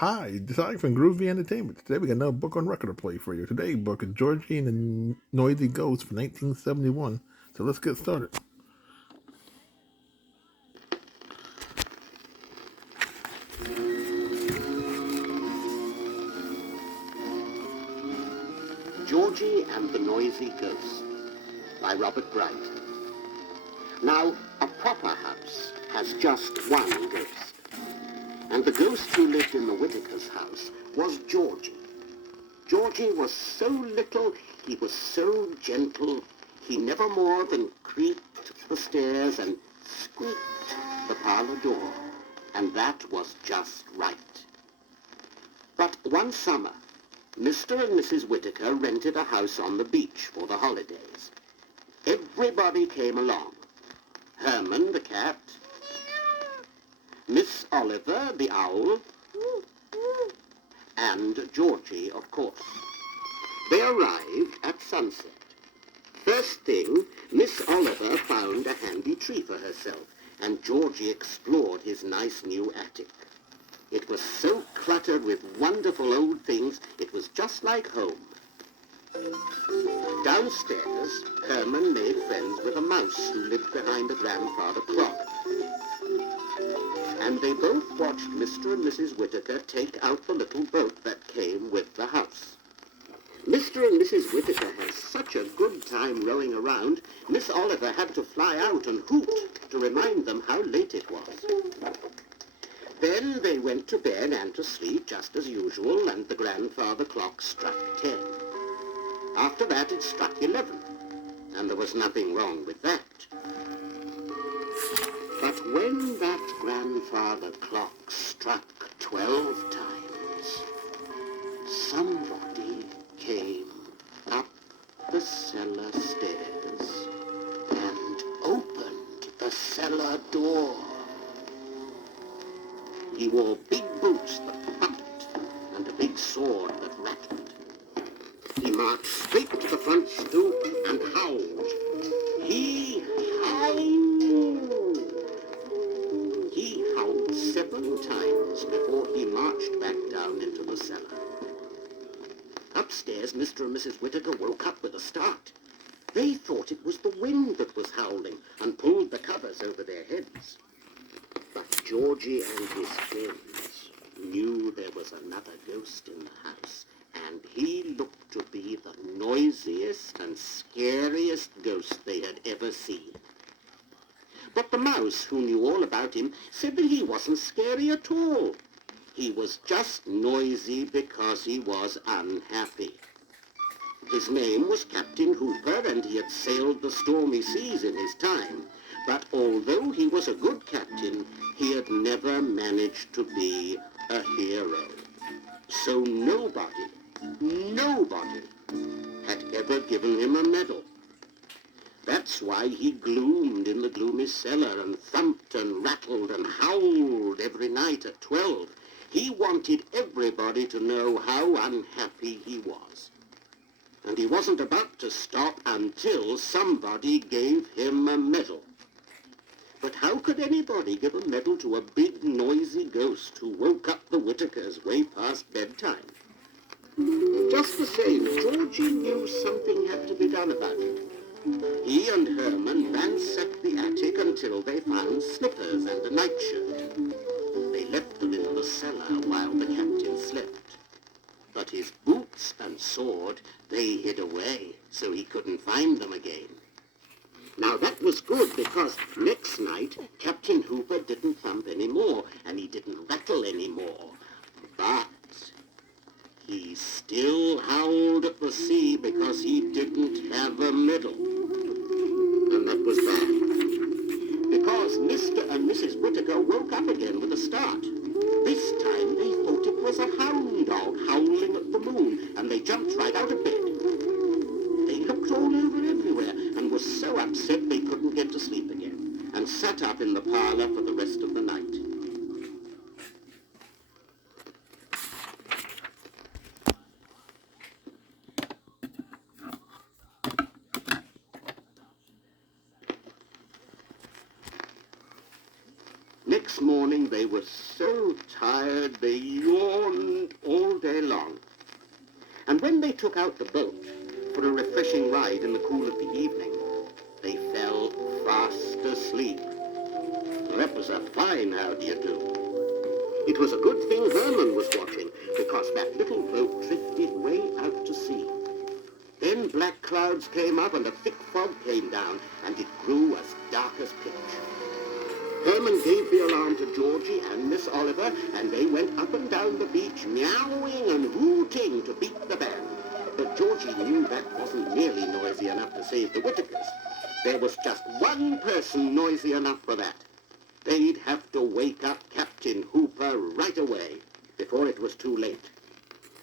Hi, Desai from Groovy Entertainment. Today we got another book on record to play for you. Today's book is Georgie and the Noisy Ghost from 1971. So let's get started. Georgie and the Noisy Ghost by Robert Bright. Now, a proper house has just one ghost. And the ghost who lived in the Whitakers' house was Georgie. Georgie was so little, he was so gentle, he never more than creaked the stairs and squeaked the parlor door. And that was just right. But one summer, Mr. and Mrs. Whitaker rented a house on the beach for the holidays. Everybody came along. Herman the cat, Miss Oliver the owl, and Georgie, of course. They arrived at sunset. First thing, Miss Oliver found a handy tree for herself, and Georgie explored his nice new attic. It was so cluttered with wonderful old things, it was just like home. Downstairs, Herman made friends with a mouse who lived behind a grandfather clock. And they both watched Mr. and Mrs. Whitaker take out the little boat that came with the house. Mr. and Mrs. Whitaker had such a good time rowing around, Miss Oliver had to fly out and hoot to remind them how late it was. Then they went to bed and to sleep just as usual, and the grandfather clock struck 10. After that it struck 11, and there was nothing wrong with that. But when that grandfather clock struck 12 times, somebody came up the cellar stairs and opened the cellar door. He wore big boots that thumped and a big sword that rattled. He marched straight to the front stoop and howled. He howled. He howled 7 times before he marched back down into the cellar. Upstairs, Mr. and Mrs. Whitaker woke up with a start. They thought it was the wind that was howling and pulled the covers over their heads. But Georgie and his friends knew there was another ghost in the house, and he looked to be the noisiest and scariest ghost they had ever seen. But the mouse, who knew all about him, said that he wasn't scary at all. He was just noisy because he was unhappy. His name was Captain Hooper, and he had sailed the stormy seas in his time. But although he was a good captain, he had never managed to be a hero. So nobody had ever given him a medal. That's why he gloomed in the gloomy cellar and thumped and rattled and howled every night at 12. He wanted everybody to know how unhappy he was. And he wasn't about to stop until somebody gave him a medal. But how could anybody give a medal to a big, noisy ghost who woke up the Whitakers way past bedtime? Just the same, Georgie knew something had to be done about it. He and Herman ransacked the attic until they found slippers and a nightshirt. They left them in the cellar while the captain slept. But his boots and sword they hid away so he couldn't find them again. Now that was good because next night Captain Hooper didn't thump anymore and he didn't rattle anymore. But he still howled at the sea because he didn't have a medal. And that was bad. Because Mr. and Mrs. Whitaker woke up again with a start. This time they thought it was a hound dog howling at the moon, and they jumped right out of bed. They looked all over everywhere and were so upset they couldn't get to sleep again, and sat up in the parlor for the rest of the night. Next morning they were so tired tired, they yawned all day long. And when they took out the boat for a refreshing ride in the cool of the evening, they fell fast asleep. That was a fine how do you do. It was a good thing Herman was watching, because that little boat drifted way out to sea. Then black clouds came up and a thick fog came down, and it grew as dark as pitch. Herman gave the alarm to Georgie and Miss Oliver, and they went up and down the beach, meowing and hooting to beat the band. But Georgie knew that wasn't nearly noisy enough to save the Whitakers. There was just one person noisy enough for that. They'd have to wake up Captain Hooper right away, before it was too late.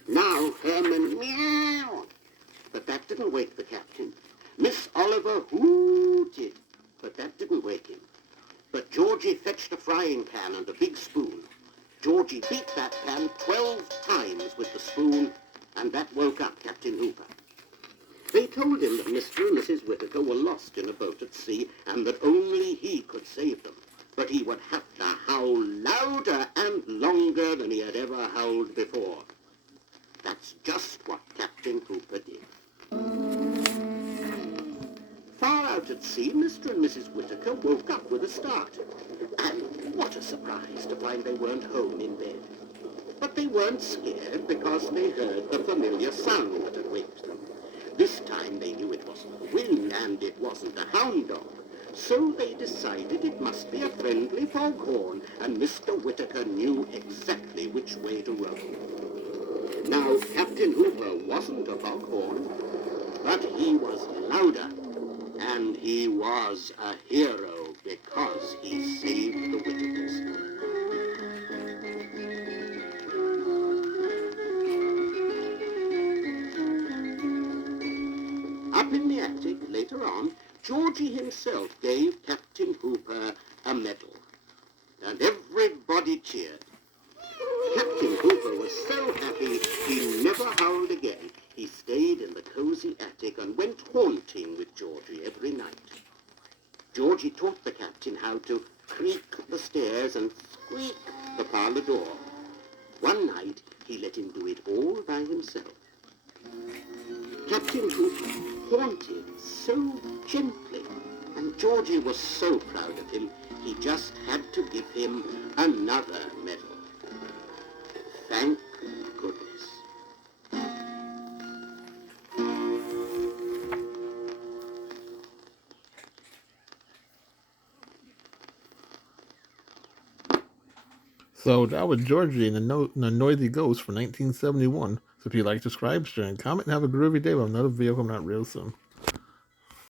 Now Herman meowed, but that didn't wake the captain. Miss Oliver hooted, but that didn't wake him. But Georgie fetched a frying pan and a big spoon. Georgie beat that pan 12 times with the spoon, and that woke up Captain Hooper. They told him that Mr. and Mrs. Whitaker were lost in a boat at sea, and that only he could save them. But he would have to howl louder and longer than he had ever howled before. That's just what Captain Hooper did. Far out at sea, Mr. and Mrs. Whitaker woke up with a start. And what a surprise to find they weren't home in bed. But they weren't scared because they heard the familiar sound that had waked them. This time they knew it wasn't the wind and it wasn't a hound dog. So they decided it must be a friendly foghorn, and Mr. Whitaker knew exactly which way to row. Now, Captain Hooper wasn't a foghorn, but he was louder, and he was a hero because he saved the Whitakers. Up in the attic, later on, Georgie himself gave Captain Hooper a medal, and everybody cheered. Captain Hooper was so happy he never howled again. He stayed in the cozy attic and went haunting with Georgie every night. Georgie taught the captain how to creak the stairs and squeak the parlor door. One night he let him do it all by himself. Captain Hooper haunted so gently, and Georgie was so proud of him, he just had to give him another medal. Thank goodness. So that was Georgie and the Noisy Ghost for 1971. So if you like, subscribe, share, and comment, and have a groovy day with another video coming out real soon.